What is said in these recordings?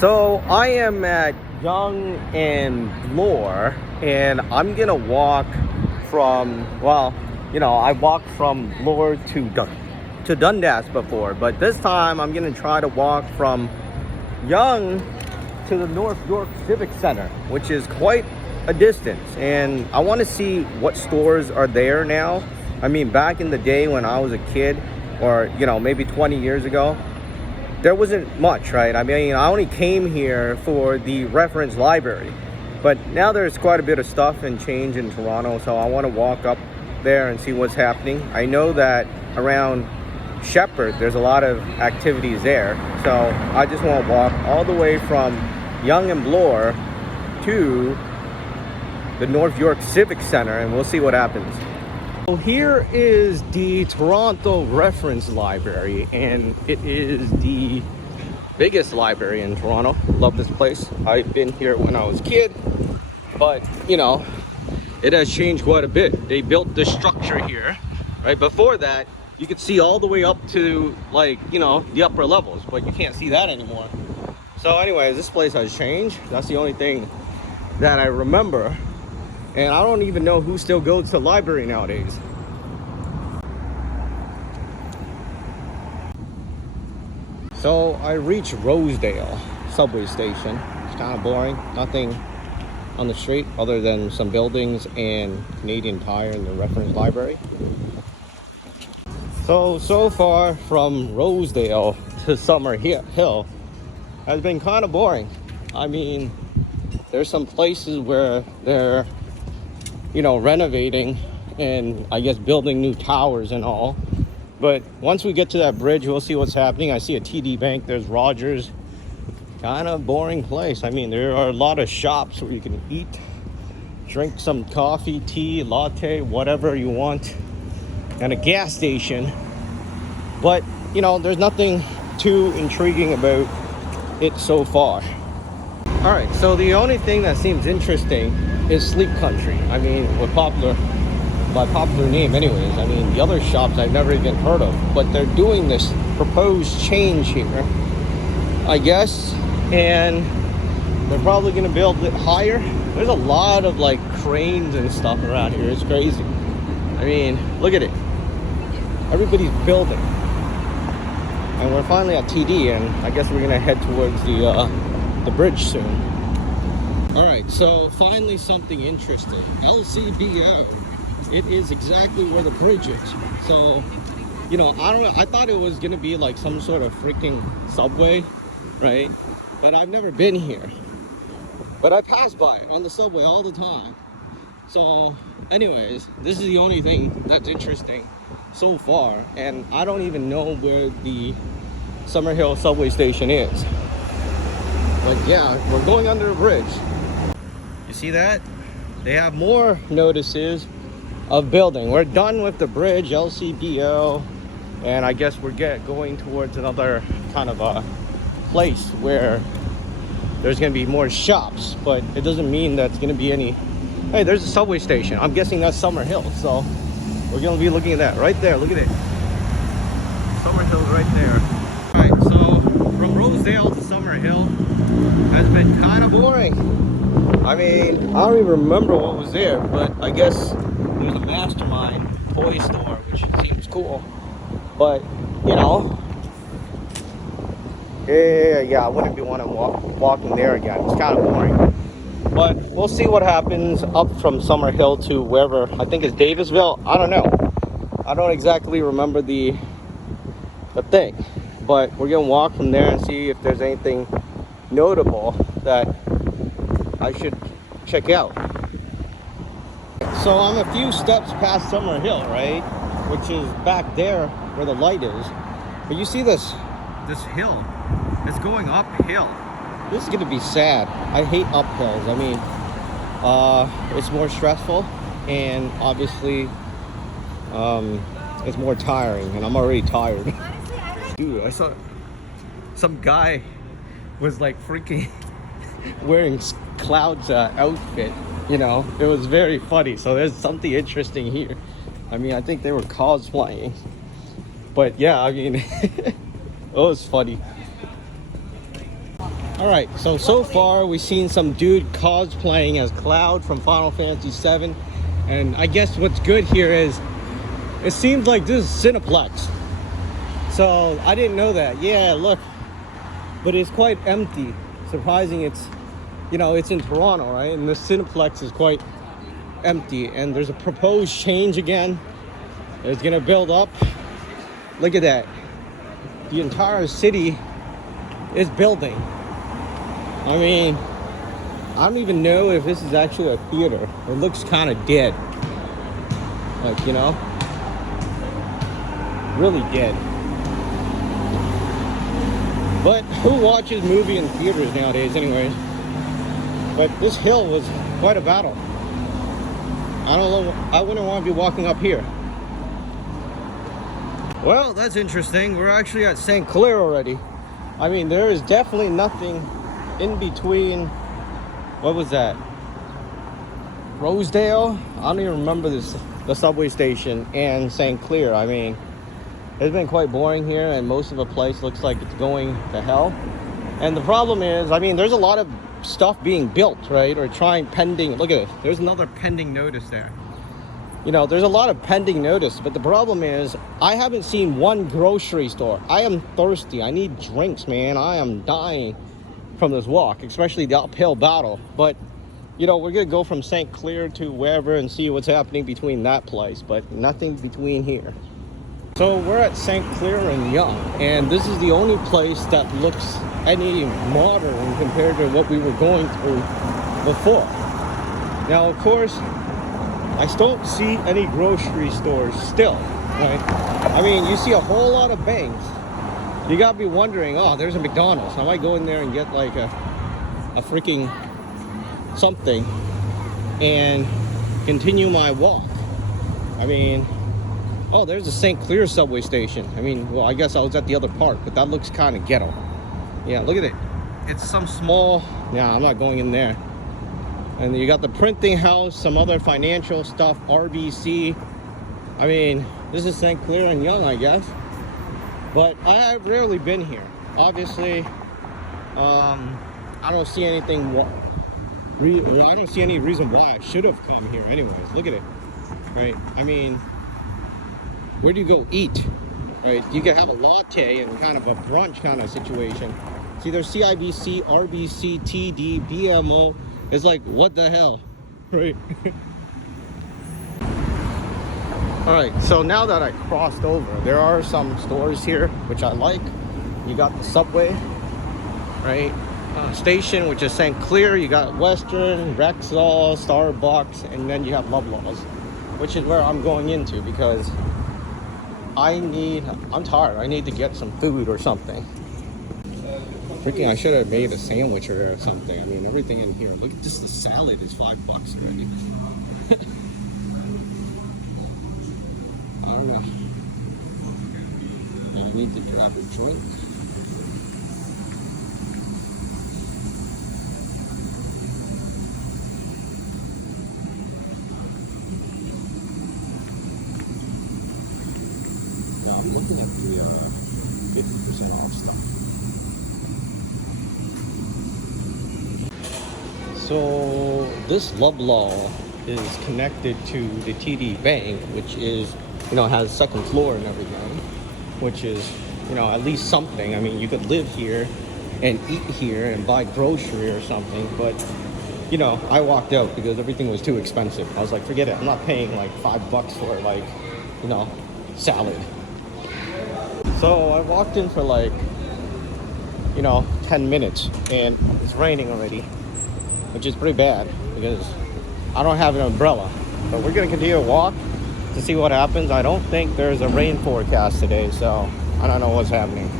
So I am at Young and Bloor, and I'm gonna walk from, I walked from Bloor to Dundas before, but this time I'm gonna try to walk from Young to the North York Civic Center, which is quite a distance, and I want to see what stores are there now. I mean, back in the day when I was a kid, or maybe 20 years ago, there wasn't much, right? I mean, I only came here for the reference library, but now there's quite a bit of stuff and change in Toronto, so I want to walk up there and see what's happening. I know that around Shepherd there's a lot of activities there, so I just want to walk all the way from Young and Bloor to the North York Civic Center, and we'll see what happens. So here is the Toronto Reference Library, and it is the biggest library in Toronto. Love this place. I've been here when I was a kid, but it has changed quite a bit. They built the structure here, right? Before that, you could see all the way up to the upper levels, but you can't see that anymore. So anyways, this place has changed. That's the only thing that I remember. And I don't even know who still goes to the library nowadays. So I reached Rosedale subway station. It's kind of boring. Nothing on the street other than some buildings and Canadian Tire and the reference library. So far from Rosedale to Summer Hill has been kind of boring. I mean, there's some places where they're renovating and I guess building new towers and all, but once we get to that bridge, we'll see what's happening. I see a TD Bank, there's Rogers. Kind of boring place. I mean, there are a lot of shops where you can eat, drink some coffee, tea, latte, whatever you want, and a gas station, but there's nothing too intriguing about it so far. All right, so the only thing that seems interesting is Sleep Country. I mean, by popular name anyways. I mean, the other shops I've never even heard of, but they're doing this proposed change here, I guess, and they're probably gonna build it higher. There's a lot of cranes and stuff around here. It's crazy. I mean, look at it. Everybody's building. And we're finally at TD, and I guess we're gonna head towards the bridge soon. All right, so finally something interesting. LCBO. It is exactly where the bridge is. So, I thought it was gonna be like some sort of freaking subway, right? But I've never been here. But I pass by it on the subway all the time. So, anyways, this is the only thing that's interesting so far, and I don't even know where the Summerhill subway station is. But yeah, we're going under a bridge. You see that? They have more notices of building. We're done with the bridge, LCBO, and I guess we're going towards another kind of a place where there's gonna be more shops, but it doesn't mean that's gonna be any. Hey, there's a subway station. I'm guessing that's Summerhill, so we're gonna be looking at that right there. Look at it. Summerhill's right there. All right, so from Rosedale to Summerhill has been kind of boring. I mean, I don't even remember what was there, but I guess there's a Mastermind toy store, which seems cool. But yeah, I wouldn't be wanting walking there again. It's kind of boring. But we'll see what happens up from Summerhill to wherever. I think it's Davisville. I don't know. I don't exactly remember the thing. But we're gonna walk from there and see if there's anything notable that I should check out. So I'm a few steps past Summerhill, right? Which is back there where the light is. But you see this hill? It's going uphill. This is gonna be sad. I hate uphills. I mean, it's more stressful, and obviously, it's more tiring, and I'm already tired. Dude, I saw some guy was freaking wearing Cloud's outfit. It was very funny. So there's something interesting here. I mean, I think they were cosplaying, but yeah, I mean, it was funny. All right, so far we've seen some dude cosplaying as Cloud from Final Fantasy VII, and I guess what's good here is it seems like this is Cineplex. So I didn't know that. Yeah, look, but it's quite empty. Surprising, it's it's in Toronto, right? And the Cineplex is quite empty, and there's a proposed change again. It's gonna build up. Look at that. The entire city is building. I mean, I don't even know if this is actually a theater. It looks kind of dead. Like, really dead. But who watches movie in theaters nowadays anyways? But this hill was quite a battle. I don't know, I wouldn't want to be walking up here. Well, that's interesting. We're actually at St. Clair already. I mean, there is definitely nothing in between. What was that? Rosedale? I don't even remember the subway station and St. Clair. I mean, it's been quite boring here, and most of the place looks like it's going to hell. And the problem is, I mean, there's a lot of stuff being built, right? Or pending. Look at it. There's another pending notice there. There's a lot of pending notice, but the problem is I haven't seen one grocery store. I am thirsty. I need drinks, man. I am dying from this walk, especially the uphill battle. But we're gonna go from St. Clair to wherever and see what's happening between that place, but nothing between here. So we're at St. Clair and Yonge, and this is the only place that looks any modern compared to what we were going through before. Now, of course, I don't see any grocery stores still, right? I mean, you see a whole lot of banks. You gotta be wondering, oh, there's a McDonald's. I might go in there and get like a freaking something and continue my walk. I mean, oh, there's a St. Clair subway station. I mean, well, I guess I was at the other part, but that looks kind of ghetto. Yeah, look at it. It's some small, yeah, I'm not going in there. And you got the printing house, some other financial stuff, RBC. I mean, this is St. Clair and Yonge, I guess. But I've rarely been here. Obviously, I don't see anything. I don't see any reason why I should have come here. Anyways, look at it. Right? I mean, where do you go eat? Right? You can have a latte and kind of a brunch kind of situation. See, there's CIBC, RBC, TD, BMO. It's like, what the hell, right? All right, so now that I crossed over, there are some stores here, which I like. You got the subway, right? Station, which is St. Clair. You got Western, Rexall, Starbucks, and then you have Loblaws, which is where I'm going into because I'm tired. I need to get some food or something. Freaking, I should have made a sandwich or something. I mean, everything in here. Look at this, the salad is $5 already. I don't know. I need to grab a drink. Now I'm looking at the 50% off stuff. So this Loblaw is connected to the TD Bank, which is, has second floor and everything, which is, at least something. I mean, you could live here and eat here and buy grocery or something, but, I walked out because everything was too expensive. I was like, forget it. I'm not paying like $5 for like, salad. So I walked in for like, 10 minutes and it's raining already, which is pretty bad because I don't have an umbrella. But we're gonna continue to walk to see what happens. I don't think there's a rain forecast today, so I don't know what's happening.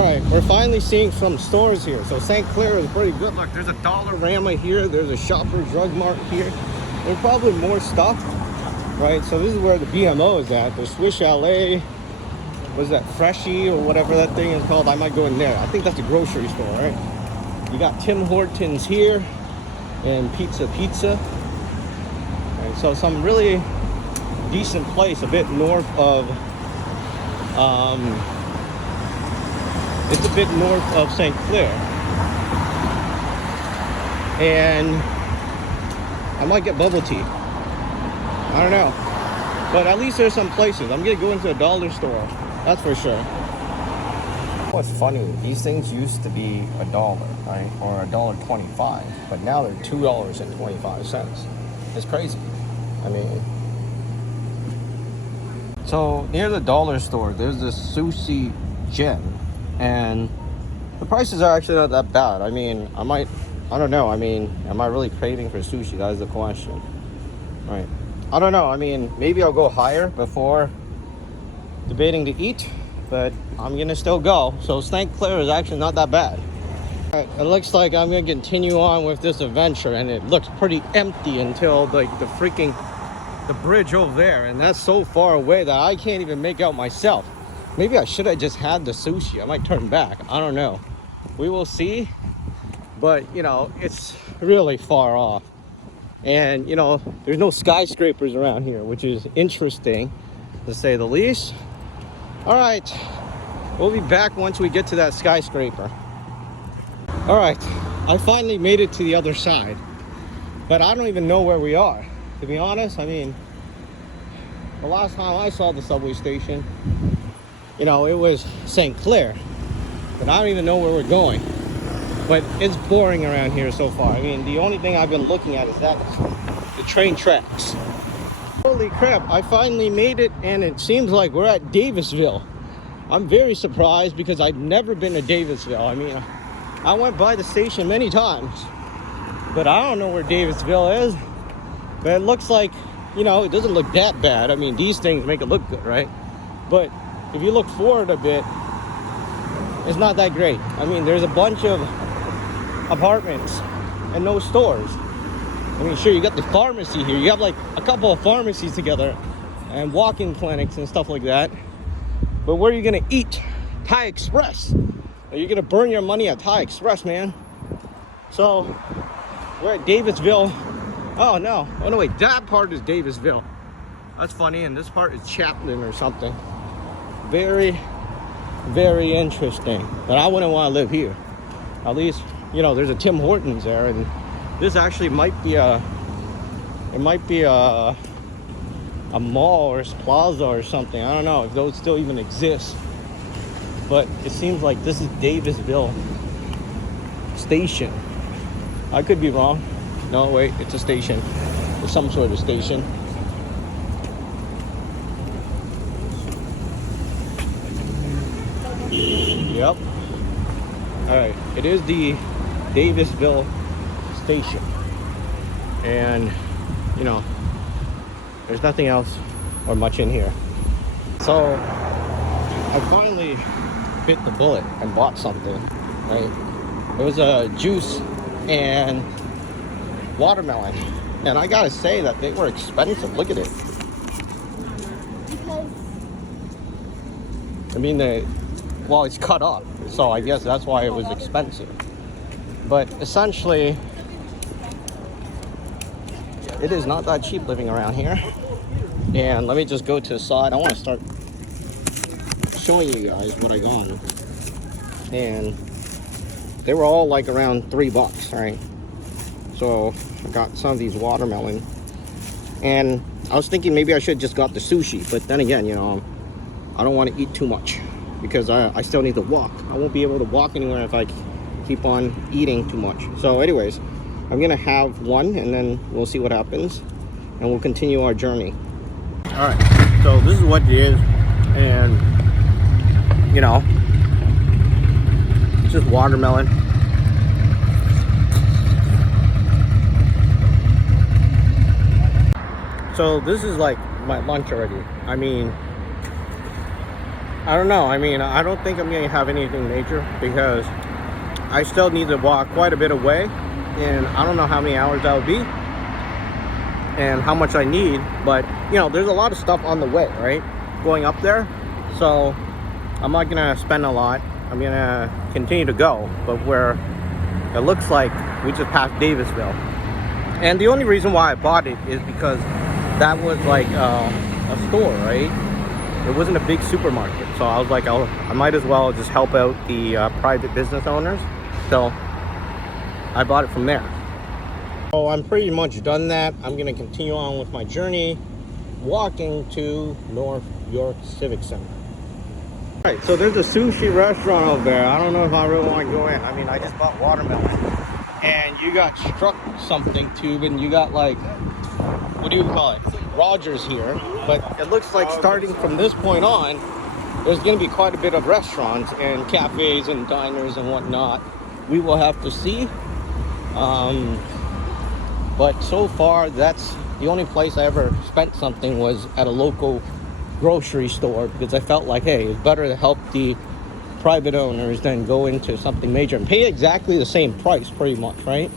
All right, we're finally seeing some stores here. So St. Clair is pretty good. Look, there's a Dollarama here. There's a Shoppers Drug Mart here. There's probably more stuff, right? So this is where the BMO is at. The Swiss Chalet. What is that, Freshie or whatever that thing is called? I might go in there. I think that's a grocery store, right? You got Tim Hortons here and Pizza. Right, so some really decent place a bit north of it's a bit north of St. Clair, and I might get bubble tea. I don't know, but at least there's some places. I'm gonna go into a dollar store, that's for sure. What's funny, these things used to be $1, right, or $1.25, but now they're $2.25. It's crazy. I mean, so near the dollar store, there's this sushi gin, and the prices are actually not that bad. I mean, I don't know. I mean, am I really craving for sushi? That is the question, right? I don't know. I mean, maybe I'll go higher before debating to eat, but I'm gonna still go. So St. Clair is actually not that bad. All right, it looks like I'm gonna continue on with this adventure, and it looks pretty empty until like the bridge over there, and that's so far away that I can't even make out myself. Maybe I should have just had the sushi. I might turn back. I don't know. We will see. But you know, it's really far off, and you know, there's no skyscrapers around here, which is interesting to say the least. All right, we'll be back once we get to that skyscraper. All right, I finally made it to the other side, but I don't even know where we are, to be honest. I mean, the last time I saw the subway station, you know, it was St. Clair, but I don't even know where we're going. But it's boring around here so far. I mean, the only thing I've been looking at is the train tracks. Holy crap, I finally made it, and it seems like we're at Davisville. I'm very surprised because I've never been to Davisville. I mean, I went by the station many times, but I don't know where Davisville is. But it looks like, you know, it doesn't look that bad. I mean, these things make it look good, right? But if you look forward a bit, it's not that great. I mean, there's a bunch of apartments and no stores. I mean, sure, you got the pharmacy here. You have like a couple of pharmacies together and walk-in clinics and stuff like that. But where are you gonna eat? Thai Express. Are you gonna burn your money at Thai Express, man? So we're at Davisville. Oh no, oh no, wait, that part is Davisville. That's funny, and this part is Chaplin or something. Very, very interesting. But I wouldn't want to live here. At least, you know, there's a Tim Hortons there, and this actually might be a mall or a plaza or something. I don't know if those still even exist, but it seems like this is Davisville Station. I could be wrong. No, wait, it's a station. It's some sort of station. Yep. All right, it is the Davisville Station, and you know, there's nothing else or much in here. So I finally bit the bullet and bought something, right? It was a juice and watermelon, and I gotta say that they were expensive. Look at it. I mean, well, it's cut up, so I guess that's why it was expensive. But essentially, it is not that cheap living around here. And let me just go to the side. I want to start showing you guys what I got. And they were all like around $3, right? So I got some of these watermelon. And I was thinking maybe I should have just got the sushi. But then again, you know, I don't want to eat too much, because I still need to walk. I won't be able to walk anywhere if I keep on eating too much. So anyways, I'm gonna have one, and then we'll see what happens, and we'll continue our journey. All right, so this is what it is, and you know, it's just watermelon. So this is like my lunch already. I mean, I don't know. I mean, I don't think I'm going to have anything major, because I still need to walk quite a bit away, and I don't know how many hours that would be and how much I need. But, you know, there's a lot of stuff on the way, right? Going up there. So I'm not going to spend a lot. I'm going to continue to go. But where it looks like we just passed Davisville. And the only reason why I bought it is because that was like a store, right? It wasn't a big supermarket, so I was like, I might as well just help out the private business owners. So I bought it from there. So I'm pretty much done that. I'm gonna continue on with my journey, walking to North York Civic Center. All right, so there's a sushi restaurant over there. I don't know if I really want to go in. I mean, I just bought watermelon, and you got struck something tube, and you got like, what do you call it? Rogers here. But it looks like starting from this point on, there's going to be quite a bit of restaurants and cafes and diners and whatnot. We will have to see. But so far, that's the only place I ever spent something was at a local grocery store, because I felt like, hey, it's better to help the private owners than go into something major and pay exactly the same price pretty much, right?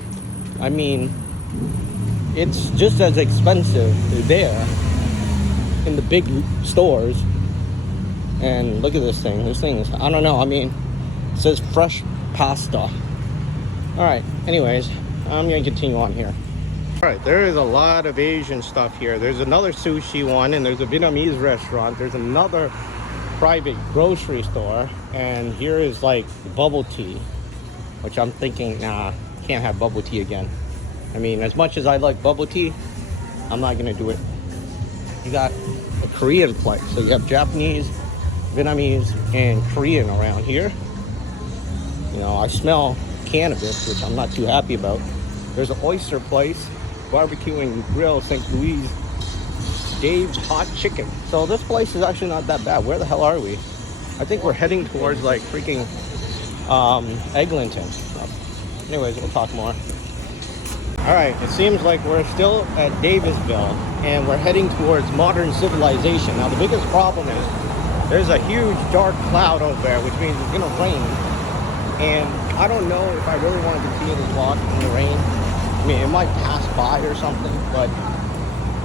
I mean, it's just as expensive there in the big stores. And look at this thing. This thing is, I don't know, I mean, it says fresh pasta. All right, anyways, I'm gonna continue on here. All right, there is a lot of Asian stuff here. There's another sushi one, and there's a Vietnamese restaurant. There's another private grocery store, and here is like bubble tea, which I'm thinking, nah, can't have bubble tea again. I mean, as much as I like bubble tea, I'm not gonna do it. You got a Korean place, so you have Japanese, Vietnamese, and Korean around here. You know, I smell cannabis, which I'm not too happy about. There's an oyster place, barbecue and grill, St. Louis, Dave's Hot Chicken. So this place is actually not that bad. Where the hell are we? I think we're heading towards like freaking Eglinton. Anyways, we'll talk more. All right, it seems like we're still at Davisville, and we're heading towards modern civilization. Now, the biggest problem is there's a huge dark cloud over there, which means it's gonna rain. And I don't know if I really want to continue this walk in the rain. I mean, it might pass by or something, but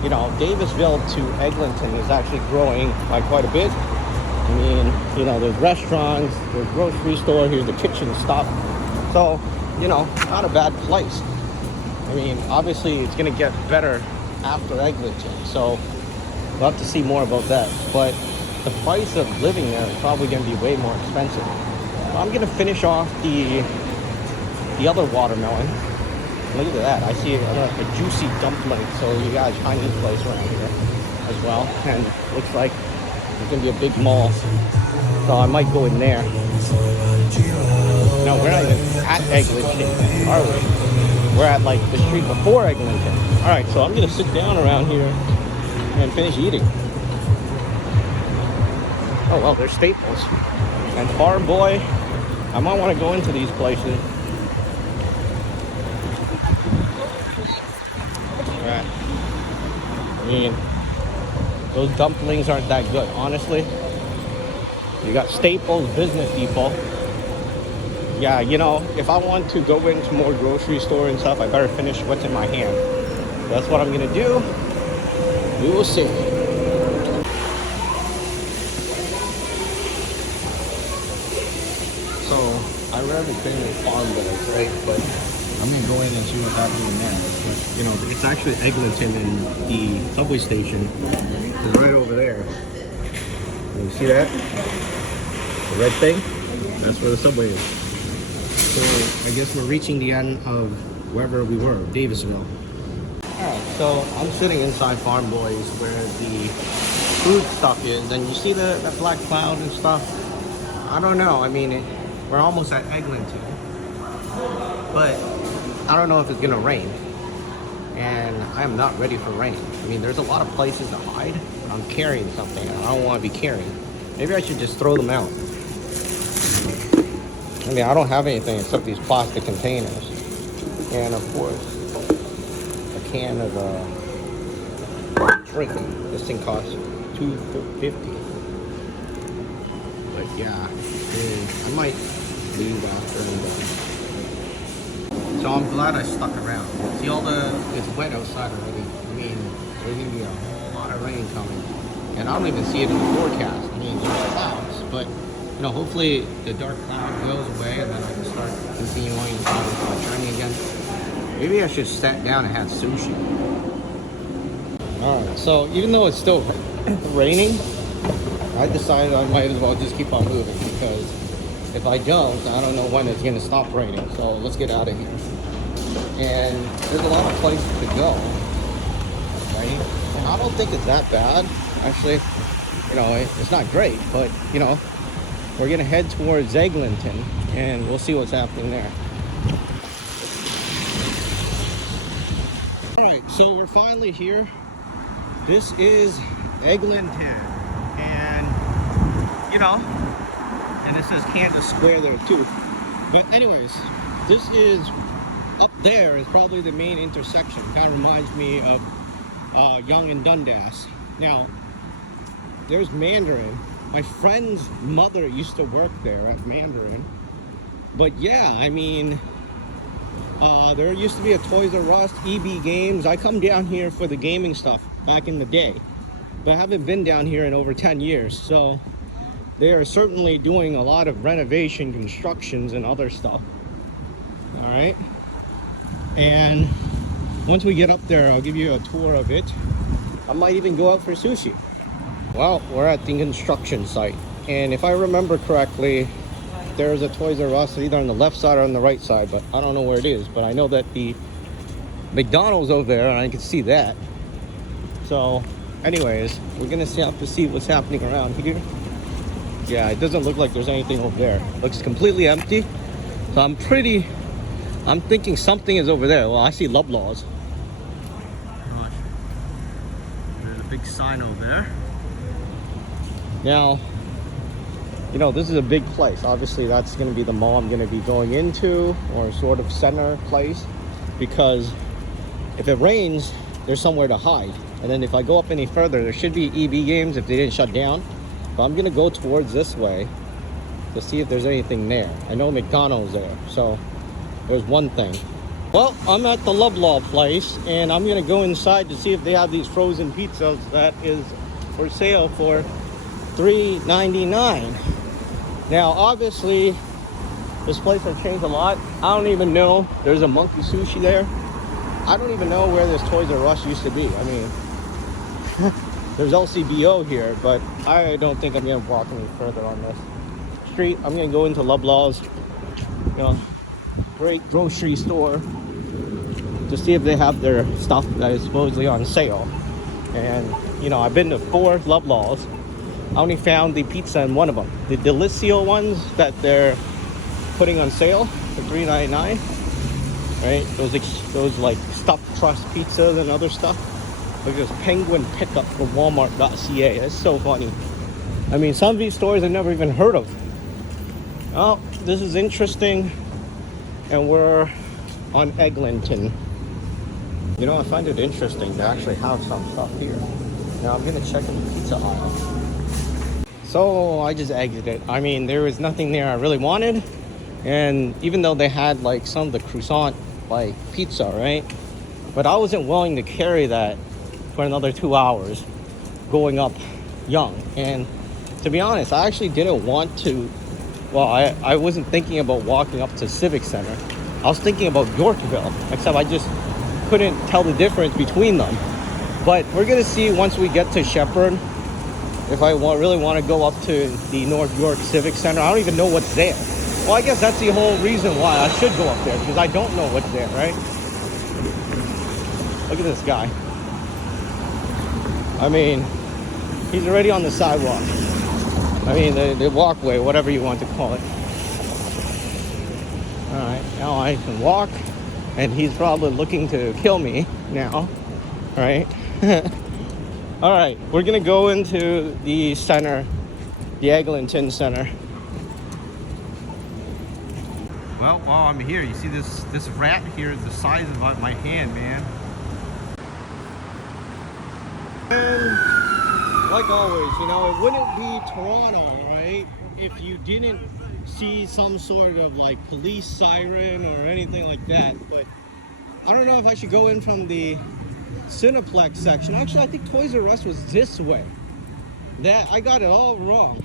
you know, Davisville to Eglinton is actually growing by quite a bit. I mean, you know, there's restaurants, there's grocery store, here's the kitchen stuff. So, you know, not a bad place. I mean, obviously it's gonna get better after Eglinton, so we'll have to see more about that. But the price of living there is probably gonna be way more expensive. I'm gonna finish off the other watermelon. Look at that, I see a juicy dumpling. So you got a Chinese place around here as well. And looks like there's gonna be a big mall. So I might go in there. No, we're not even at Eglinton, are we? We're at like the street before Eglinton. All right, so I'm gonna sit down around here and finish eating. Oh well, there's Staples and Farm Boy. I might want to go into these places. Alright. I mean, those dumplings aren't that good, honestly. You got Staples, Business Depot. Yeah, you know, if I want to go into more grocery store and stuff, I better finish what's in my hand. That's what I'm gonna do. We will see. So I rarely been in Farm Boy, right? But I'm gonna go in and see what's happening there. But, you know, it's actually Eglinton, and the subway station is right over there. You see that? The red thing? That's where the subway is. So I guess we're reaching the end of wherever we were, Davisville. Alright, so I'm sitting inside Farm Boys where the food stuff is, and you see that black cloud and stuff? I don't know, I mean, we're almost at Eglinton, but I don't know if it's gonna rain, and I am not ready for rain. I mean, there's a lot of places to hide. I'm carrying something, and I don't want to be carrying. Maybe I should just throw them out. I mean, I don't have anything except these plastic containers. And of course, a can of drink. This thing costs $2.50. But yeah, I mean, I might leave after I'm done. So I'm glad I stuck around. See it's wet outside already. I mean, there's gonna be a whole lot of rain coming. And I don't even see it in the forecast. I mean, there's clouds, but you know, hopefully the dark cloud goes away and then I can start continuing on my journey again. Maybe I should sit down and have sushi. Alright, so even though it's still raining, I decided I might as well just keep on moving, because if I don't know when it's going to stop raining. So let's get out of here. and there's a lot of places to go, right? And I don't think it's that bad, actually. You know, it's not great, but you know, we're gonna head towards Eglinton, and we'll see what's happening there. All right, so we're finally here. This is Eglinton, and you know, and it says Kansas Square there too. But anyways, this is up there is probably the main intersection. Kind of reminds me of Yonge and Dundas. Now, there's Mandarin. My friend's mother used to work there at Mandarin. But yeah, I mean, there used to be a Toys R Us, EB Games. I come down here for the gaming stuff back in the day, but I haven't been down here in over 10 years. So they are certainly doing a lot of renovation, constructions, and other stuff. All right. And once we get up there, I'll give you a tour of it. I might even go out for sushi. Well, we're at the construction site, and if I remember correctly, there's a Toys R Us either on the left side or on the right side, but I don't know where it is. But I know that the McDonald's over there, and I can see that. So anyways, we're gonna have to see what's happening around here. Yeah, it doesn't look like there's anything over there. It looks completely empty. So I'm thinking something is over there. Well, I see Loblaws. Gosh. There's a big sign over there. Now, you know, this is a big place. Obviously, that's going to be the mall I'm going to be going into, or sort of center place, because if it rains, there's somewhere to hide. And then if I go up any further, there should be EB Games if they didn't shut down. But I'm going to go towards this way to see if there's anything there. I know McDonald's there, so there's one thing. Well, I'm at the Loblaw place, and I'm going to go inside to see if they have these frozen pizzas that is for sale for $3.99. Now, obviously, this place has changed a lot. I don't even know. There's a Monkey Sushi there. I don't even know where this Toys R Us used to be. I mean, there's LCBO here, but I don't think I'm going to walk any further on this street. I'm going to go into Loblaw's, you know, great grocery store to see if they have their stuff that is supposedly on sale. And, you know, I've been to 4 Loblaw's. I only found the pizza in one of them. The Delicio ones that they're putting on sale for $3.99. Right? Those like stuffed crust pizzas and other stuff. Look at this penguin pickup from Walmart.ca. That's so funny. I mean, some of these stores I've never even heard of. Oh, this is interesting. And we're on Eglinton. You know, I find it interesting to actually have some stuff here. Now I'm gonna check in the pizza aisle. So I just exited. I mean, there was nothing there I really wanted. And even though they had like some of the croissant like pizza, right? But I wasn't willing to carry that for another 2 hours going up Yonge. And to be honest, I actually didn't want to. Well, I wasn't thinking about walking up to Civic Center. I was thinking about Yorkville, except I just couldn't tell the difference between them. But we're gonna see once we get to Shepherd if I really want to go up to the North York Civic Center. I don't even know what's there. Well, I guess that's the whole reason why I should go up there, because I don't know what's there, right? Look at this guy. I mean, he's already on the sidewalk. I mean, the walkway, whatever you want to call it. All right, now I can walk, and he's probably looking to kill me now, right? All right, we're gonna go into the center, the Eglinton Center. Well, while I'm here, you see this rat here is the size of my hand, man. And like always, you know, it wouldn't be Toronto, right, if you didn't see some sort of like police siren or anything like that. But I don't know if I should go in from the Cineplex section. Actually, I think Toys R Us was this way. That I got it all wrong.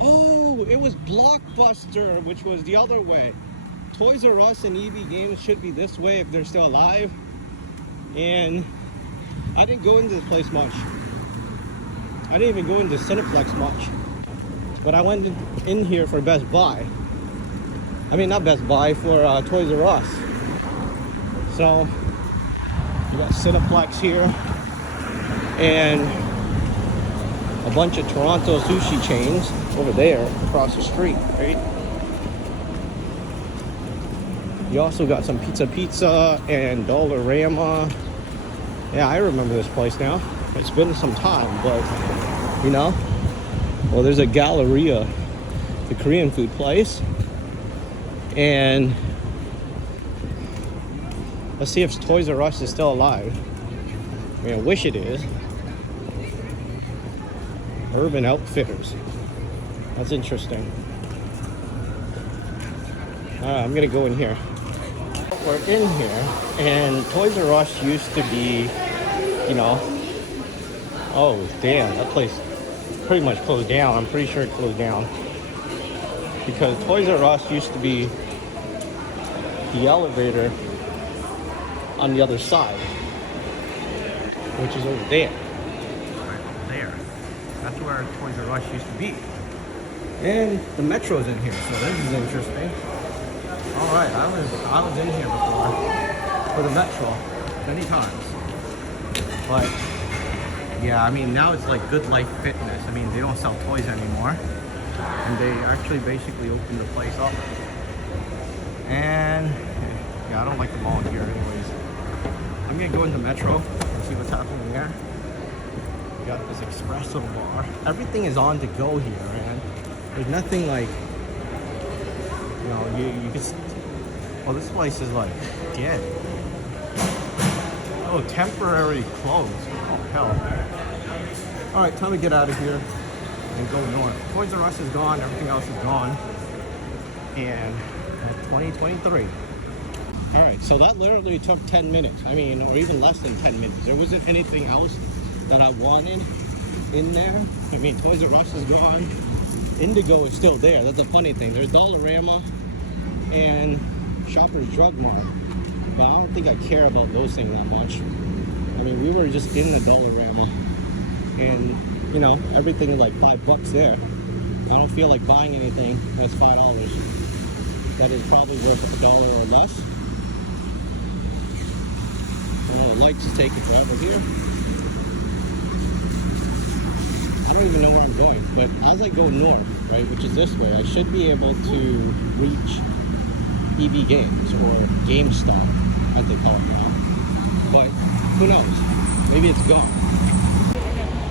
Oh, it was Blockbuster, which was the other way. Toys R Us and EB Games should be this way if they're still alive. And I didn't go into this place much. I didn't even go into Cineplex much. But I went in here for Best Buy. I mean, not Best Buy, for Toys R Us. So you got Cineplex here and a bunch of Toronto sushi chains over there across the street, right? You also got some Pizza and Dollarama. Yeah, I remember this place now. It's been some time, but you know, well, there's a Galleria, the Korean food place, and let's see if Toys R Us is still alive. I mean, I wish it is. Urban Outfitters. That's interesting. Alright, I'm gonna go in here. We're in here, and Toys R Us used to be, you know, oh damn, that place pretty much closed down. I'm pretty sure it closed down. Because Toys R Us used to be the elevator on the other side, which is over there. Right there. That's where Toys R Us used to be. And the Metro's in here, so this is interesting. Alright, I was in here before for the Metro many times. But yeah, I mean, now it's like Good Life Fitness. I mean, they don't sell toys anymore. And they actually basically opened the place up. And yeah, I don't like the mall here anyways. I'm gonna go into Metro and see what's happening there. We got this espresso bar. Everything is on to go here, man. There's nothing like, you know, you can, well, this place is like dead. Oh, temporary closed. Oh, hell. All right, time to get out of here and go north. Toys R Us is gone, everything else is gone. And 2023. All right, so that literally took 10 minutes. I mean, or even less than 10 minutes. There wasn't anything else that I wanted in there. I mean, Toys R Us is gone. Indigo is still there. That's a funny thing. There's Dollarama and Shoppers Drug Mart. But I don't think I care about those things that much. I mean, we were just in the Dollarama. And, you know, everything is like $5 there. I don't feel like buying anything that's $5. That is probably worth $1 or less. Oh, the lights is taking forever here. I don't even know where I'm going, but as I go north, right, which is this way, I should be able to reach EB Games or GameStop, as they call it now. But who knows? Maybe it's gone.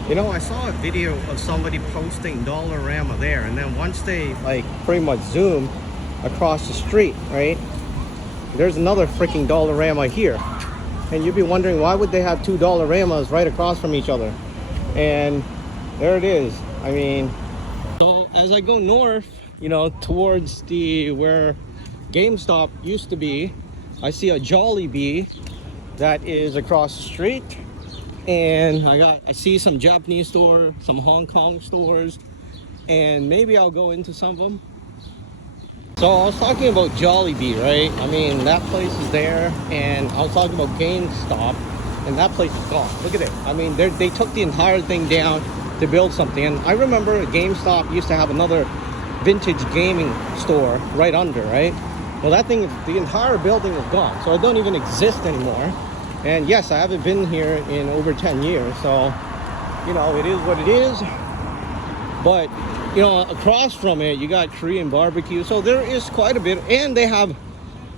You know, I saw a video of somebody posting Dollarama there, and then once they like pretty much zoom across the street, right, there's another freaking Dollarama here. And you'd be wondering, why would they have two Dollaramas right across from each other? And there it is. I mean, so as I go north, you know, towards the where GameStop used to be, I see a Jollibee that is across the street. And I see some Japanese store, some Hong Kong stores, and maybe I'll go into some of them. So I was talking about Jollibee, right? I mean, that place is there, and I was talking about GameStop, and that place is gone. Look at it. I mean, they took the entire thing down to build something. And I remember GameStop used to have another vintage gaming store right under, right? Well, that thing, the entire building is gone, so it don't even exist anymore. And yes, I haven't been here in over 10 years, so, you know, it is what it is. But, you know, across from it, you got Korean barbecue, so there is quite a bit. And they have,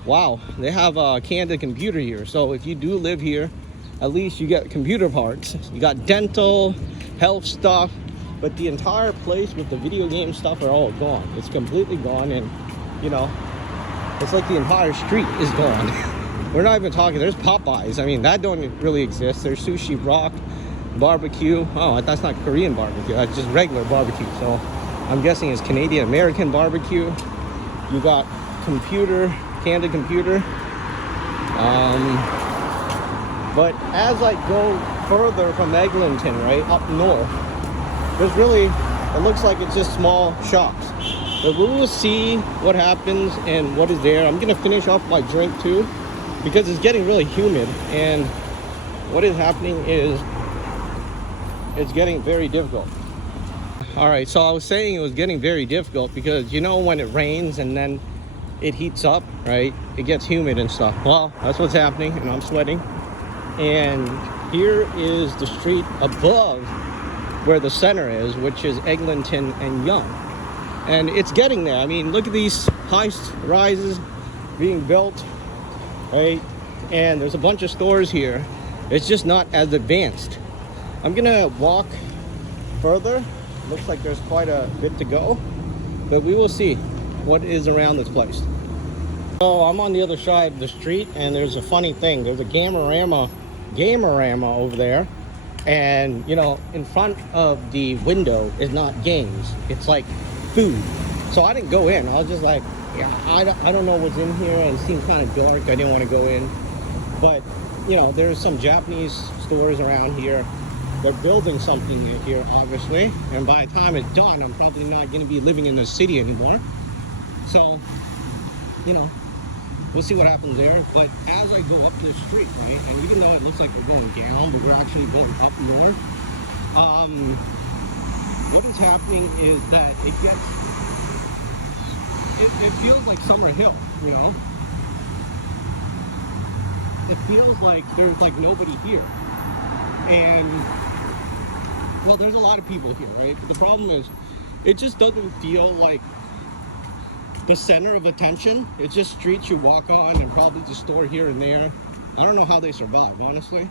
wow, they have a Candid Computer here. So if you do live here, at least you get computer parts. You got dental, health stuff, but the entire place with the video game stuff are all gone. It's completely gone, and, you know, it's like the entire street is gone. We're not even talking, there's Popeyes. I mean, that don't really exist. There's Sushi Rock, barbecue. Oh, that's not Korean barbecue. That's just regular barbecue. So I'm guessing it's Canadian American barbecue. You got computer, Candid Computer. But as I go further from Eglinton, right, up north, there's really, it looks like it's just small shops. But we will see what happens and what is there. I'm gonna finish off my drink too, because it's getting really humid, and what is happening is it's getting very difficult. All right, so I was saying it was getting very difficult because, you know, when it rains and then it heats up, right? It gets humid and stuff. Well, that's what's happening, and I'm sweating. And here is the street above where the center is, which is Eglinton and Yonge. And it's getting there. I mean, look at these high rises being built, right? And there's a bunch of stores here. It's just not as advanced. I'm gonna walk further. Looks like there's quite a bit to go, but we will see what is around this place. So I'm on the other side of the street, and there's a funny thing. There's a Gamerama over there, and you know, in front of the window is not games, it's like food. So I didn't go in. I was just like, yeah, I don't know what's in here, and it seemed kind of dark. I didn't want to go in, but you know, there's some Japanese stores around here. They're building something here, obviously, and by the time it's done, I'm probably not going to be living in the city anymore. So, you know, we'll see what happens there. But as I go up this street, right, and even though it looks like we're going down, but we're actually going up north, what is happening is that it feels like Summer Hill, you know? It feels like there's like nobody here. And well, there's a lot of people here, right? But the problem is, it just doesn't feel like the center of attention. It's just streets you walk on and probably the store here and there. I don't know how they survive, honestly.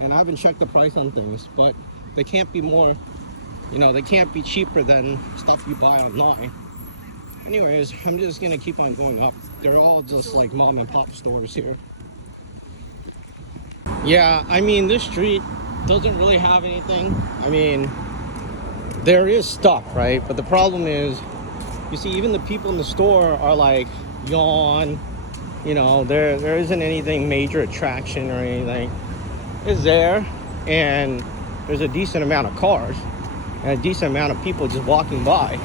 And I haven't checked the price on things, but they can't be more, you know, they can't be cheaper than stuff you buy online. Anyways, I'm just gonna keep on going up. They're all just like mom and pop stores here. Yeah, I mean, this street doesn't really have anything. I mean, there is stuff, right? But the problem is, you see, even the people in the store are like, yawn. You know, there isn't anything major attraction or anything. It's there, and there's a decent amount of cars and a decent amount of people just walking by.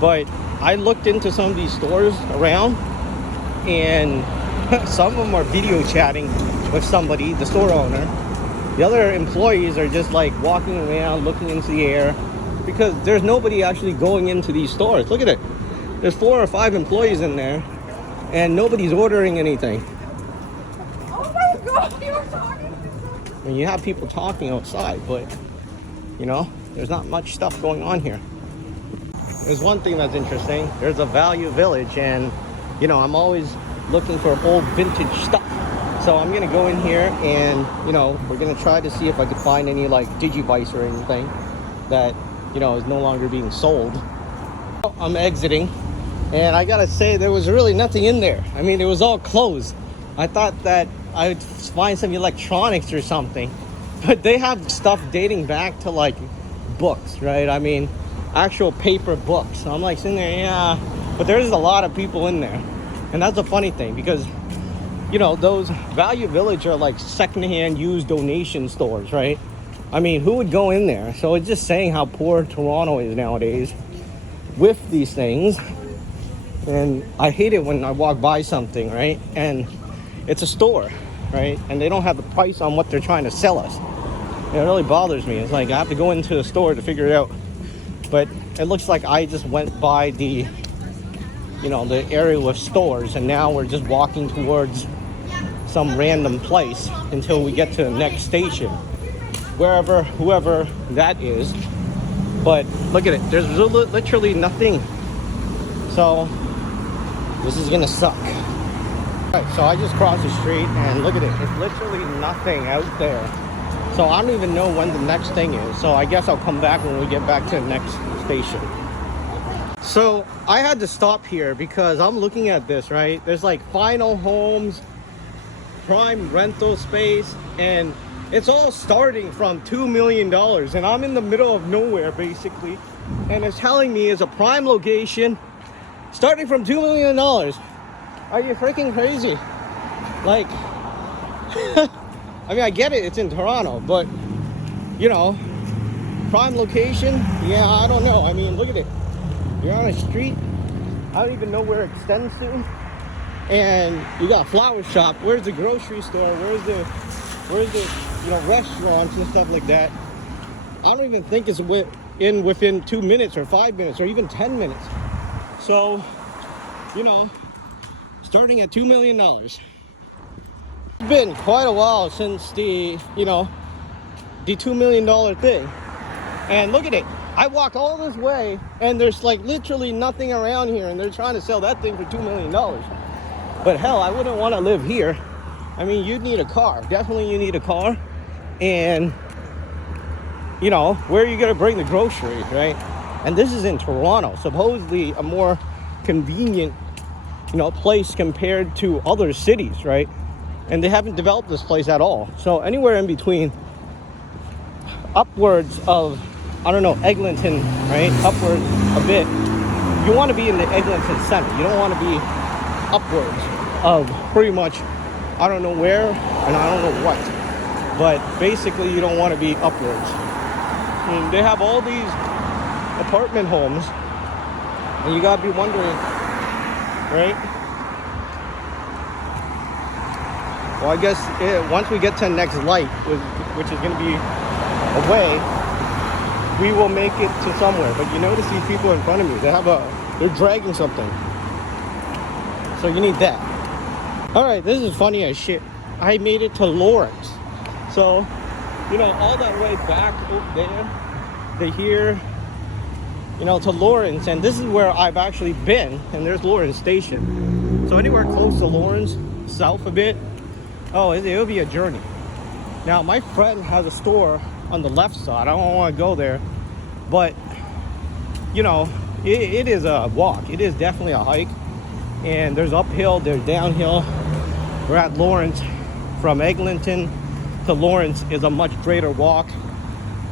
But I looked into some of these stores around, and some of them are video chatting with somebody, the store owner. The other employees are just like walking around, looking into the air, because there's nobody actually going into these stores. Look at it. There's 4 or 5 employees in there, and nobody's ordering anything. Oh my God, you were talking. I mean, you have people talking outside, but you know, there's not much stuff going on here. There's one thing that's interesting. There's a Value Village, and you know, I'm always looking for old vintage stuff. So I'm gonna go in here, and you know, we're gonna try to see if I could find any like Digivice or anything that, you know, is no longer being sold. I'm exiting, and I gotta say, there was really nothing in there. I mean, it was all closed. I thought that I would find some electronics or something, but they have stuff dating back to like books, right? I mean, actual paper books. So I'm like sitting there, yeah, but there's a lot of people in there. And that's a funny thing, because you know, those Value Village are like secondhand used donation stores, right? I mean, who would go in there? So it's just saying how poor Toronto is nowadays with these things. And I hate it when I walk by something, right, and it's a store, right, and they don't have the price on what they're trying to sell us. It really bothers me. It's like I have to go into the store to figure it out. But it looks like I just went by the, you know, the area with stores, and now we're just walking towards some random place until we get to the next station, whoever that is. But look at it, there's literally nothing. So this is gonna suck. All right, so I just crossed the street, and look at it, there's literally nothing out there. So I don't even know when the next thing is. So I guess I'll come back when we get back to the next station. So I had to stop here because I'm looking at this, right? There's like Final Homes, Prime Rental Space, and it's all starting from $2 million. And I'm in the middle of nowhere, basically. And it's telling me it's a prime location starting from $2 million. Are you freaking crazy? Like, I mean, I get it, it's in Toronto, but you know, prime location, yeah, I don't know. I mean, look at it. You're on a street, I don't even know where it extends to, and you got a flower shop. Where's the grocery store? Where's the you know, restaurants and stuff like that? I don't even think it's within 2 minutes or 5 minutes or even 10 minutes. So, you know, starting at $2 million. It's been quite a while since the, the $2 million thing. And look at it. I walk all this way and there's like literally nothing around here, and they're trying to sell that thing for $2 million. But hell, I wouldn't want to live here. I mean, you'd need a car. Definitely you need a car. And, where are you going to bring the groceries, right? And this is in Toronto, supposedly a more convenient, place compared to other cities, right? And they haven't developed this place at all. So anywhere in between, upwards of, I don't know, Eglinton, right? Upwards a bit. You want to be in the Eglinton center. You don't want to be upwards of pretty much, I don't know where and I don't know what. But basically, you don't want to be upwards. And they have all these apartment homes, and you gotta be wondering, right? Well, I guess once we get to the next light, which is gonna be away, we will make it to somewhere. But you notice these people in front of me, they're dragging something. So you need that. All right, this is funny as shit. I made it to Lawrence. So, all that way back over there, to here, to Lawrence. And this is where I've actually been. And there's Lawrence Station. So anywhere close to Lawrence, south a bit, it'll be a journey. Now, my friend has a store on the left side. I don't want to go there. But, it is a walk. It is definitely a hike. And there's uphill, there's downhill. We're at Lawrence. From Eglinton to Lawrence is a much greater walk.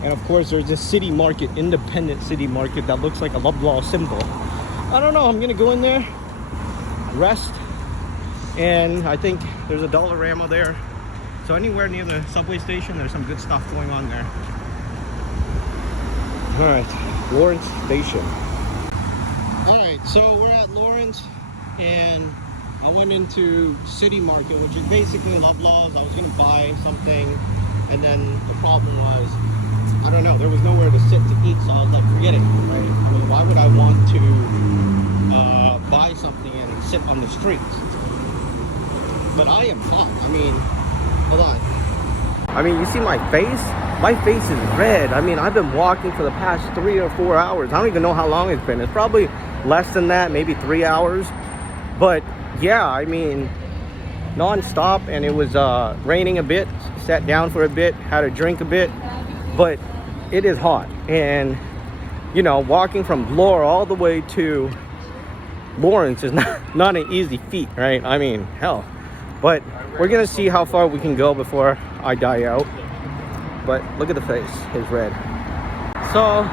And of course, there's this city market, independent city market that looks like a Loblaw symbol. I don't know, I'm gonna go in there, rest, and I think there's a Dollarama there. So anywhere near the subway station, there's some good stuff going on there. All right, Lawrence Station. All right, so we're at Lawrence, and I went into City Market, which is basically Loblaw's. I was gonna buy something, and then the problem was, I don't know, there was nowhere to sit to eat, so I was like, forget it, right? I mean, why would I want to buy something and sit on the streets? But I am hot. I mean, hold on. I mean, you see my face? My face is red. I mean, I've been walking for the past 3 or 4 hours. I don't even know how long it's been. It's probably less than that, maybe 3 hours. But yeah, I mean, non-stop, and it was raining a bit. Sat down for a bit, had a drink a bit, but it is hot. And walking from Bloor all the way to Lawrence is not an easy feat, right? I mean, hell. But we're gonna see how far we can go before I die out. But look at the face, it's red. So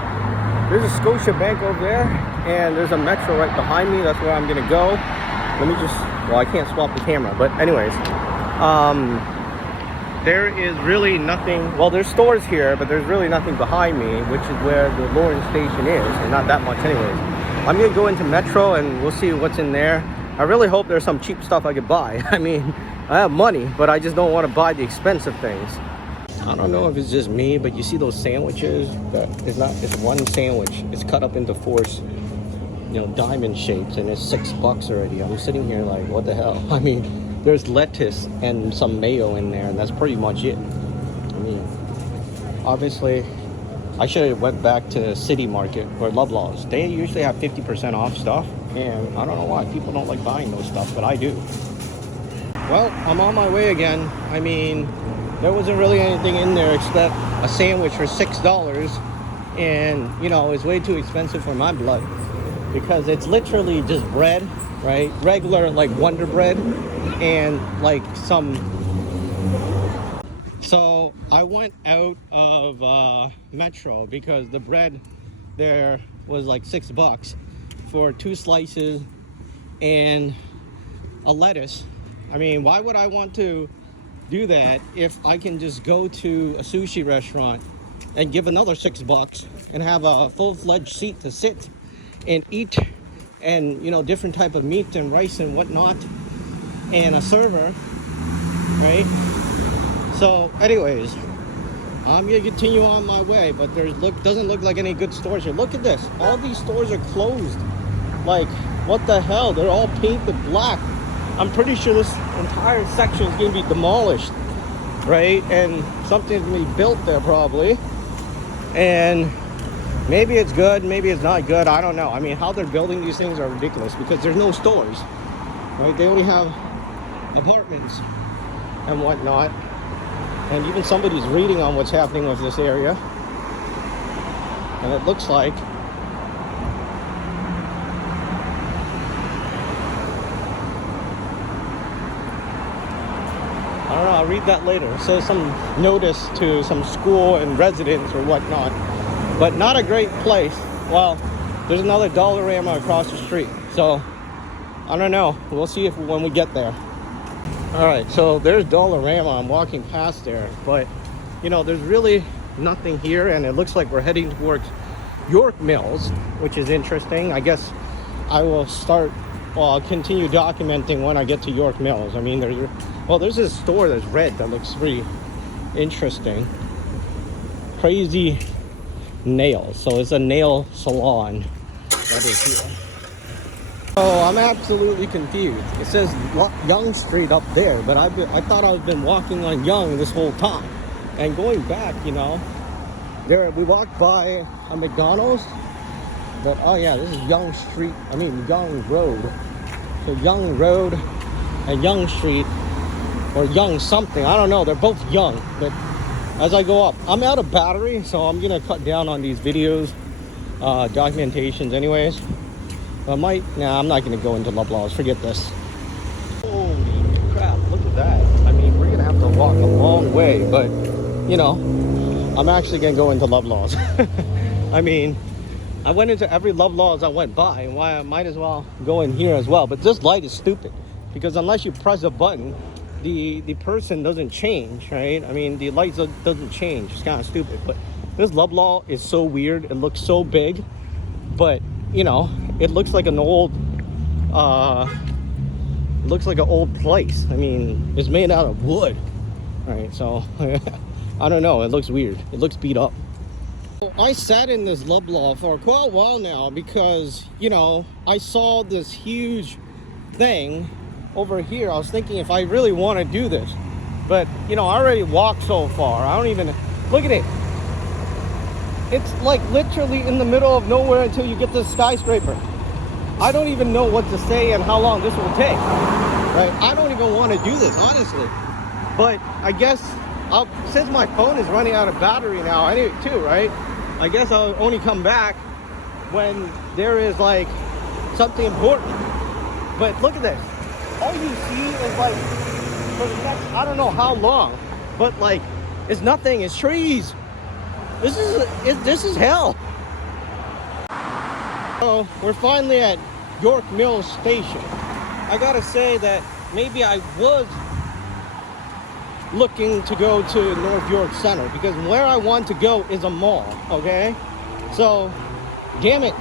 there's a Scotia Bank over there, and there's a Metro right behind me. That's where I'm gonna go. Let me I can't swap the camera, but anyways, there is really nothing. Well, there's stores here, but there's really nothing behind me, which is where the Lawrence Station is, and not that much anyways. I'm gonna go into Metro and we'll see what's in there. I really hope there's some cheap stuff I could buy. I mean, I have money, but I just don't want to buy the expensive things. I don't know if it's just me, but you see those sandwiches? It's one sandwich. It's cut up into 4, diamond shapes, and it's $6 already. I'm sitting here like, what the hell? I mean, there's lettuce and some mayo in there, and that's pretty much it. I mean, obviously, I should have went back to City Market or Loblaw's. They usually have 50% off stuff, and I don't know why people don't like buying those stuff, but I do. Well, I'm on my way again. I mean, there wasn't really anything in there except a sandwich for $6, and it's way too expensive for my blood, because it's literally just bread, right? Regular like Wonder Bread, and like some. So I went out of Metro because the bread there was like $6 for 2 slices and a lettuce. I mean, why would I want to do that if I can just go to a sushi restaurant and give another $6 and have a full-fledged seat to sit and eat, and different type of meat and rice and whatnot, and a server, right? So anyways, I'm gonna continue on my way, but doesn't look like any good stores here. Look at this, all these stores are closed. Like, what the hell? They're all painted black. I'm pretty sure this entire section is going to be demolished, right? And something's going to be built there probably. And maybe it's good, maybe it's not good. I don't know. I mean, how they're building these things are ridiculous because there's no stores, right? They only have apartments and whatnot. And even somebody's reading on what's happening with this area. And it looks like I don't know, I'll read that later. It says some notice to some school and residents or whatnot. But not a great place. Well, there's another Dollarama across the street. So, I don't know. We'll see if when we get there. Alright, so there's Dollarama. I'm walking past there. But, you know, there's really nothing here. And it looks like we're heading towards York Mills, which is interesting. I guess I will I'll continue documenting when I get to York Mills. I mean, there's this store that's red that looks pretty interesting. Crazy Nails. So it's a nail salon that is here. Oh, I'm absolutely confused. It says Young Street up there, but I thought I've been walking on Young this whole time. And going back, you know, we walked by a McDonald's. But oh yeah, this is Young Street. I mean Young Road. So Young Road and Young Street, or Young something. I don't know. They're both Young. But as I go up, I'm out of battery, so I'm gonna cut down on these videos, documentations, anyways. I'm not gonna go into Loblaws. Forget this. Holy crap! Look at that. I mean, we're gonna have to walk a long way, but you know, I'm actually gonna go into Loblaws. I mean, I went into every Loblaws I went by, and why I might as well go in here as well. But this light is stupid, because unless you press a button, the person doesn't change, right? I mean, the lights doesn't change. It's kind of stupid. But this Loblaw is so weird. It looks so big, but you know, it looks like an old place. I mean, it's made out of wood, right? So I don't know. It looks weird. It looks beat up. I sat in this Loblaw for quite a while now because, you know, I saw this huge thing over here. I was thinking if I really want to do this, but you know, I already walked so far. I don't even look at it. It's like literally in the middle of nowhere until you get this skyscraper. I don't even know what to say and how long this will take, right? I don't even want to do this, honestly. But I guess since my phone is running out of battery now, I need it too, right? I guess I'll only come back when there is like something important. But look at this. All you see is like for the next, I don't know how long, but like it's nothing. It's trees. This is hell. So we're finally at York Mills Station. I gotta say that maybe I was looking to go to North York Center because where I want to go is a mall, okay? So, damn it.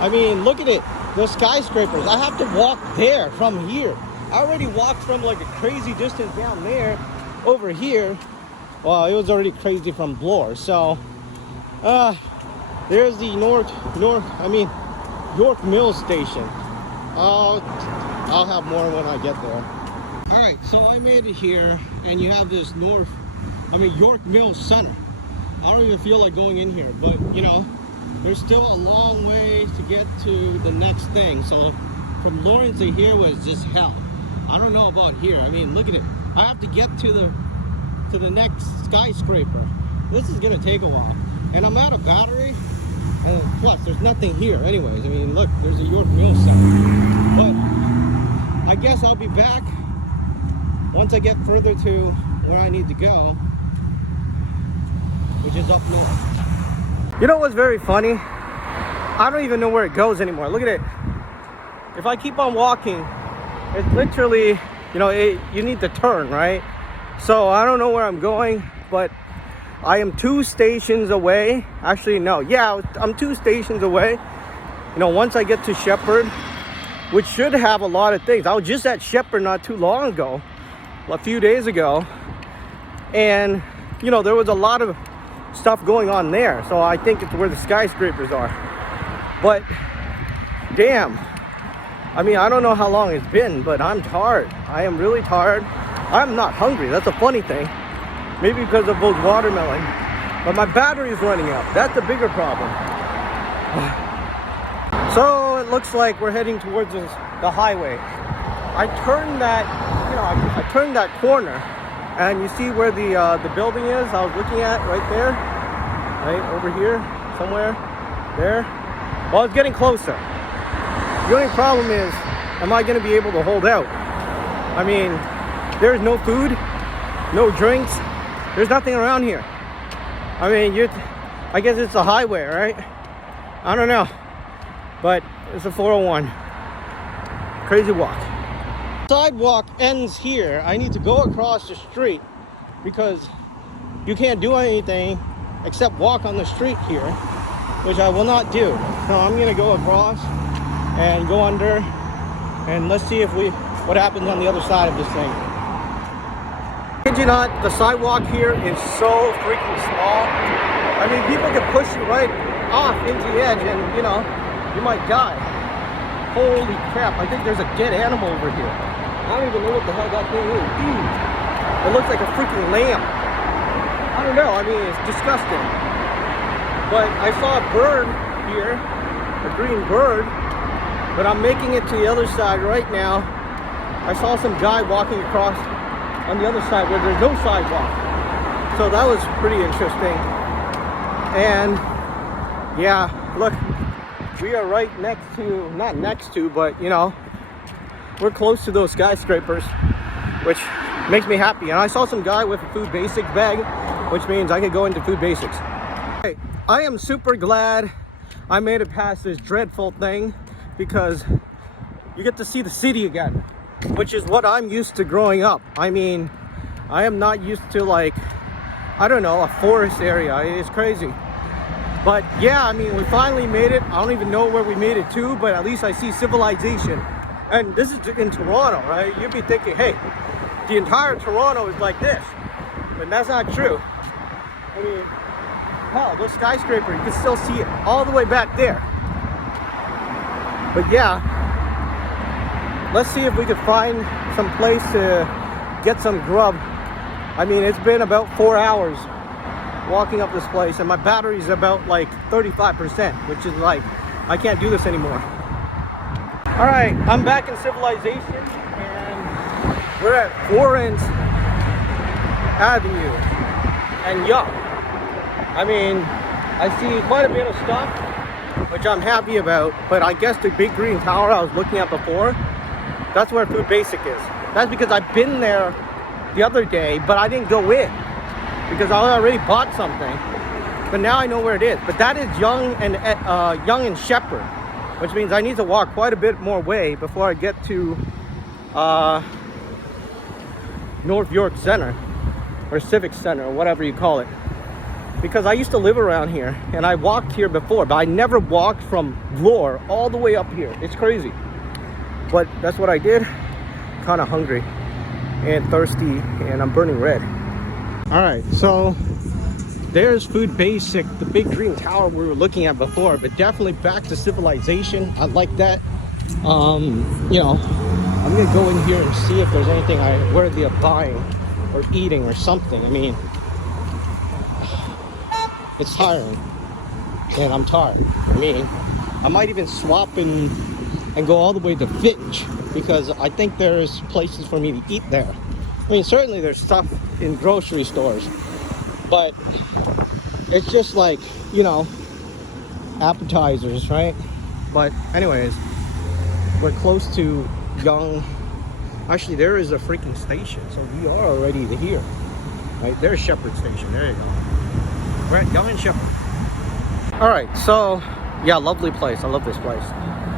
I mean, look at it. Those skyscrapers. I have to walk there from here. I already walked from like a crazy distance down there over here. Well, it was already crazy from Bloor. So, there's the York Mills Station. I'll have more when I get there. All right, so I made it here, and you have this York Mills Center. I don't even feel like going in here, but you know, there's still a long way to get to the next thing. So from Lawrence to here was just hell. I don't know about here. I mean, look at it. I have to get to the next skyscraper. This is gonna take a while, and I'm out of battery. And plus, there's nothing here, anyways. I mean, look, there's a York Mills Center. But I guess I'll be back once I get further to where I need to go, which is up north. You know what's very funny? I don't even know where it goes anymore. Look at it. If I keep on walking, it's literally, you know, you need to turn, right? So I don't know where I'm going, but I am 2 stations away. Actually, no. Yeah, I'm 2 stations away. You know, once I get to Shepherd, which should have a lot of things. I was just at Shepherd not too long ago, a few days ago, and you know, there was a lot of stuff going on there. So I think it's where the skyscrapers are. But damn, I mean, I don't know how long it's been, but I'm tired. I am really tired. I'm not hungry. That's a funny thing. Maybe because of those watermelon. But my battery is running out. That's the bigger problem. So it looks like we're heading towards the highway. I turned that, I turned that corner, and you see where the building is. I was looking at right there, right over here, somewhere there. Well, it's getting closer. The only problem is, am I going to be able to hold out? I mean, there's no food, no drinks. There's nothing around here. I mean, I guess it's a highway, right? I don't know. But it's a 401. Crazy walk. Sidewalk ends here. I need to go across the street because you can't do anything except walk on the street here, which I will not do. So I'm gonna go across and go under, and let's see what happens on the other side of this thing. Kid you not, the sidewalk here is so freaking small. I mean, people can push you right off into the edge and, you might die. Holy crap, I think there's a dead animal over here. I don't even know what the hell that thing is. Dude, it looks like a freaking lamb. I don't know, I mean, it's disgusting. But I saw a bird here, a green bird, but I'm making it to the other side right now. I saw some guy walking across on the other side where there's no sidewalk. So that was pretty interesting. And yeah, look, we are right next to, not next to, but we're close to those skyscrapers, which makes me happy. And I saw some guy with a food basics bag, which means I could go into food basics. Hey, I am super glad I made it past this dreadful thing, because you get to see the city again, which is what I'm used to growing up. I mean, I am not used to, like, I don't know, a forest area. It's crazy. But yeah, I mean, we finally made it. I don't even know where we made it to, but at least I see civilization. And this is in Toronto, right? You'd be thinking, hey, the entire Toronto is like this. But that's not true. I mean, hell, those skyscrapers, you can still see it all the way back there. But yeah, let's see if we can find some place to get some grub. I mean, it's been about 4 hours walking up this place, and my battery's about like 35%, which is like, I can't do this anymore. All right, I'm back in civilization, and we're at Florence Avenue and Yup. I mean, I see quite a bit of stuff, which I'm happy about, but I guess the big green tower I was looking at before, that's where Food Basic is. That's because I've been there the other day, but I didn't go in because I already bought something. But now I know where it is. But that is Young and Shepherd, which means I need to walk quite a bit more way before I get to North York Center, or Civic Center, or whatever you call it. Because I used to live around here, and I walked here before, but I never walked from Bloor all the way up here. It's crazy. But that's what I did. Kind of hungry and thirsty, and I'm burning red. All right, so there's Food Basic, the big green tower we were looking at before, but definitely back to civilization. I like that. I'm gonna go in here and see if there's anything worthy of buying or eating or something. I mean, it's tiring, and I'm tired. I mean, I might even swap and go all the way to Finch, because I think there's places for me to eat there. I mean, certainly there's stuff in grocery stores, but it's just like, appetizers, right? But anyways, we're close to Young. Actually, there is a freaking station, so we are already here. Right, there's Shepherd Station. There you go. We're at Young and Shepherd. All right, so yeah, lovely place. I love this place.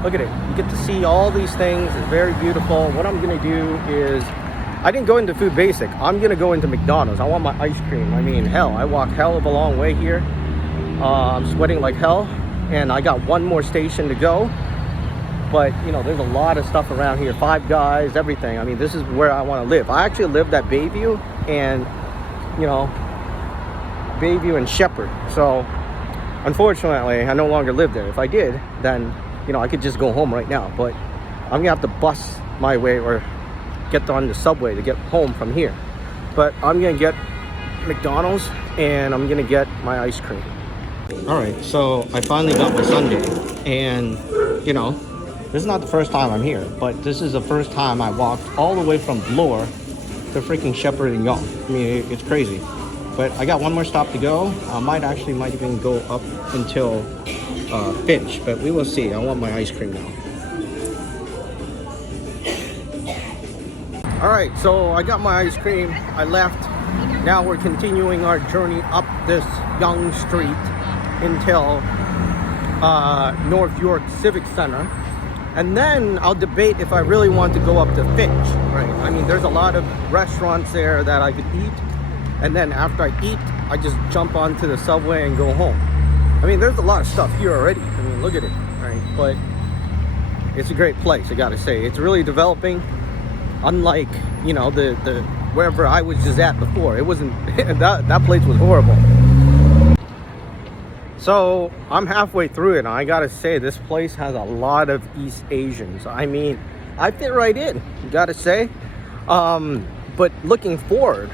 Look at it. You get to see all these things. It's very beautiful. What I'm gonna do is, I didn't go into Food Basic. I'm gonna go into McDonald's. I want my ice cream. I mean, hell, I walk hell of a long way here. I'm sweating like hell, and I got one more station to go. But there's a lot of stuff around here. Five Guys, everything. I mean, this is where I want to live. I actually lived at Bayview and Bayview and Shepherd. So unfortunately, I no longer live there. If I did, then I could just go home right now. But I'm gonna have to bus my way or get on the subway to get home from here. But I'm gonna get McDonald's and I'm gonna get my ice cream. All right, so I finally got my sundae, and you know, this is not the first time I'm here, but this is the first time I walked all the way from Bloor to freaking Shepherd and Young. I mean, it's crazy. But I got one more stop to go. I might even go up until Finch, but we will see. I want my ice cream now. All right, so I got my ice cream. I left. Now we're continuing our journey up this Young Street until North York Civic Center. And then I'll debate if I really want to go up to Finch, right? I mean, there's a lot of restaurants there that I could eat. And then after I eat, I just jump onto the subway and go home. I mean, there's a lot of stuff here already. I mean, look at it, right? But it's a great place, I gotta say. It's really developing, unlike, you know, the wherever I was just at before. It wasn't, that place was horrible. So I'm halfway through it, and I gotta say, this place has a lot of East Asians. I mean, I fit right in, gotta say. But looking forward,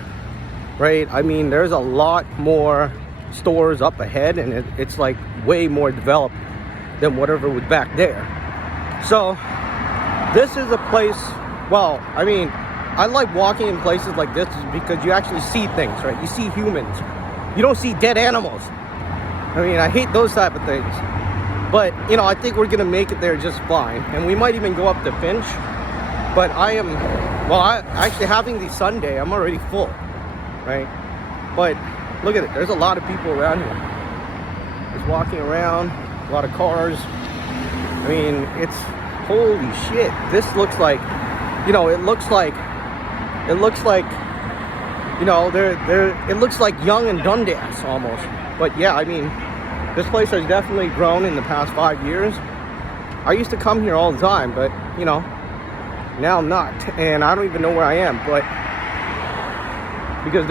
right, I mean, there's a lot more stores up ahead, and it's like way more developed than whatever was back there. So this is a place, well, I mean, I like walking in places like this because you actually see things, right? You see humans. You don't see dead animals. I mean, I hate those type of things. But, you know, I think we're gonna make it there just fine. And we might even go up to Finch. But I actually having the sundae, I'm already full, right? But look at it, there's a lot of people around here. Just walking around, a lot of cars. I mean, it's, holy shit. This looks like, you know, it looks like, you know, it looks like Young and Dundas almost. But yeah, I mean, this place has definitely grown in the past 5 years. I used to come here all the time, but, you know, now I'm not. And I don't even know where I am, but, because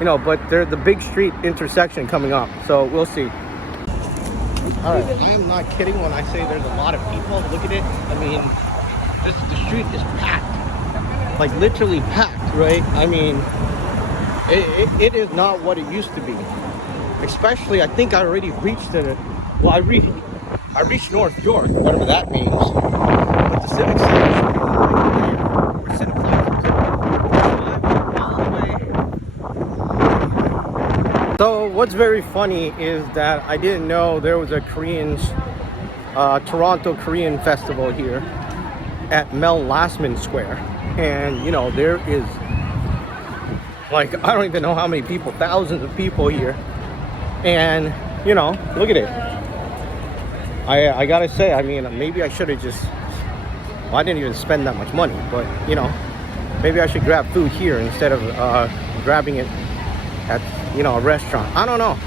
you know, but there's the big street intersection coming up. So we'll see. All right, I am not kidding when I say there's a lot of people. Look at it. I mean, the street is packed. Like literally packed, right? I mean, it is not what it used to be. Especially, I think I already reached it. Well, I reached North York, whatever that means. But the Civic Center should be right there. Where Cineplex is. So what's very funny is that I didn't know there was a Toronto Korean festival here at Mel Lastman Square. And, you know, there is, like, I don't even know how many people, thousands of people here. And, you know, look at it. I gotta say, I mean, maybe I should have just, well, I didn't even spend that much money, but, you know, maybe I should grab food here instead of grabbing it at, you know, a restaurant. I don't know.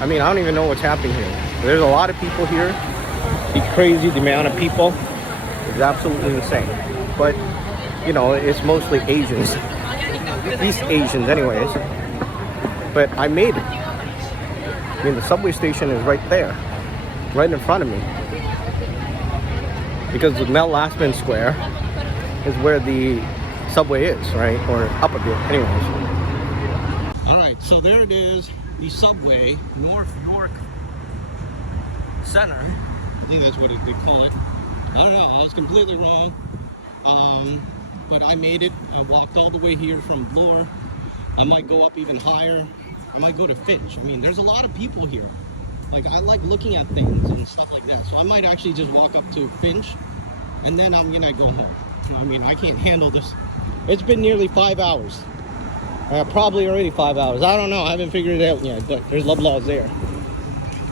I mean, I don't even know what's happening here. There's a lot of people here. It's crazy, the amount of people is absolutely insane. But, you know, it's mostly Asians. East Asians anyways. But I made it. I mean, the subway station is right there, right in front of me. Because the Mel Lastman Square is where the subway is, right? Or up a bit, anyways. All right, so there it is, the subway, North York Center. I think that's what they call it. I don't know, I was completely wrong. But I made it. I walked all the way here from Bloor. I might go up even higher. I might go to Finch. I mean, there's a lot of people here. Like, I like looking at things and stuff like that. So I might actually just walk up to Finch and then I'm gonna go home. I mean, I can't handle this. It's been nearly 5 hours. Probably already 5 hours. I don't know. I haven't figured it out yet, but there's Loblaws there.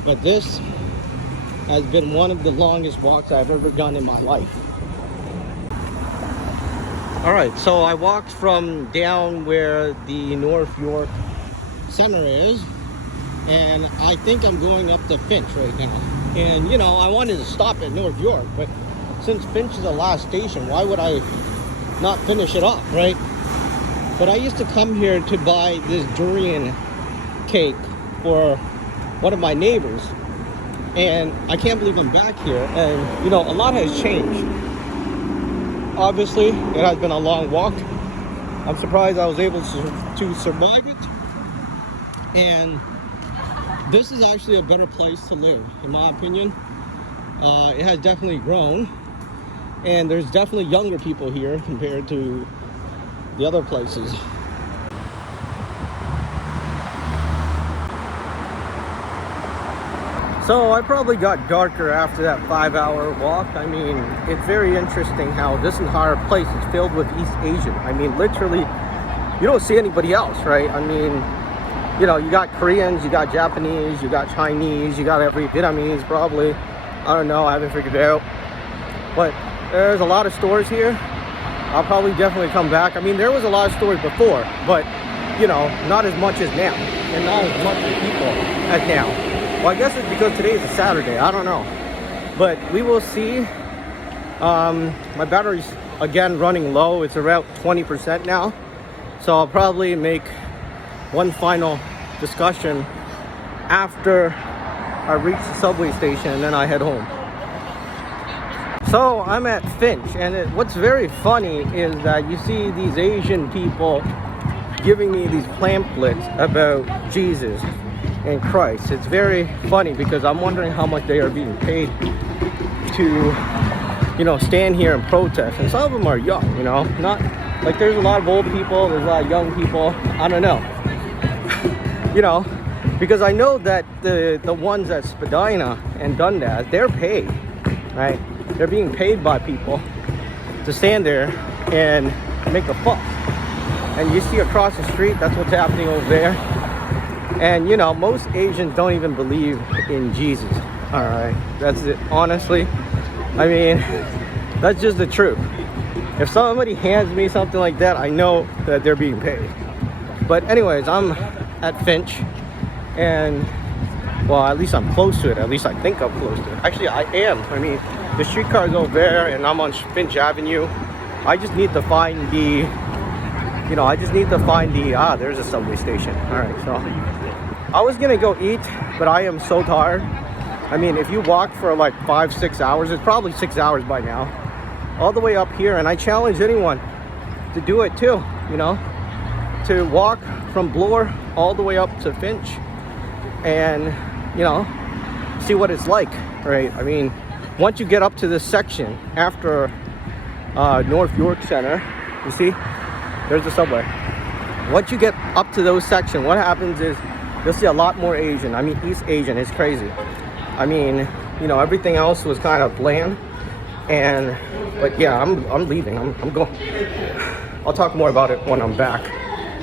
But this has been one of the longest walks I've ever done in my life. All right, so I walked from down where the North York Center is, and I think I'm going up to Finch right now. And you know, I wanted to stop at North York, but since Finch is the last station, why would I not finish it off, right? But I used to come here to buy this durian cake for one of my neighbors, And I can't believe I'm back here. And, you know, a lot has changed. Obviously, it has been a long walk. I'm surprised I was able to survive it. And this is actually a better place to live, in my opinion. It has definitely grown. And there's definitely younger people here compared to the other places. So I probably got darker after that 5-hour walk. I mean, it's very interesting how this entire place is filled with East Asian. I mean, literally, you don't see anybody else, right? I mean, you know, you got Koreans, you got Japanese, you got Chinese, you got every Vietnamese probably. I don't know, I haven't figured it out. But there's a lot of stores here. I'll probably definitely come back. I mean, there was a lot of stores before, but, you know, not as much as now. And not as much as people as now. Well, I guess it's because today is a Saturday. I don't know. But we will see. My battery's, again, running low. It's around 20% now. So I'll probably make one final discussion after I reach the subway station and then I head home. So I'm at Finch, and what's very funny is that you see these Asian people giving me these pamphlets about Jesus and Christ. It's very funny because I'm wondering how much they are being paid to, you know, stand here and protest. And some of them are young, you know, not like there's a lot of old people, there's a lot of young people. I don't know, you know, because I know that the ones at Spadina and Dundas, they're paid, right? They're being paid by people to stand there and make a fuss. And you see across the street, that's what's happening over there. And, you know, most Asians don't even believe in Jesus. All right, that's it. Honestly, I mean, that's just the truth. If somebody hands me something like that, I know that they're being paid. But anyways, I'm at Finch. And, well, at least I'm close to it. At least I think I'm close to it. Actually, I am. I mean, the streetcar's over there, and I'm on Finch Avenue. I just need to find the, you know, there's a subway station. All right, so I was gonna go eat, but I am so tired. I mean, if you walk for like 5-6 hours, it's probably 6 hours by now, all the way up here. And I challenge anyone to do it too, you know, to walk from Bloor all the way up to Finch and, you know, see what it's like, right? I mean, once you get up to this section after North York Center, you see, there's the subway. Once you get up to those sections, what happens is you'll see a lot more Asian. I mean, East Asian is crazy. I mean, you know, everything else was kind of bland. But yeah, I'm leaving. I'm going. I'll talk more about it when I'm back.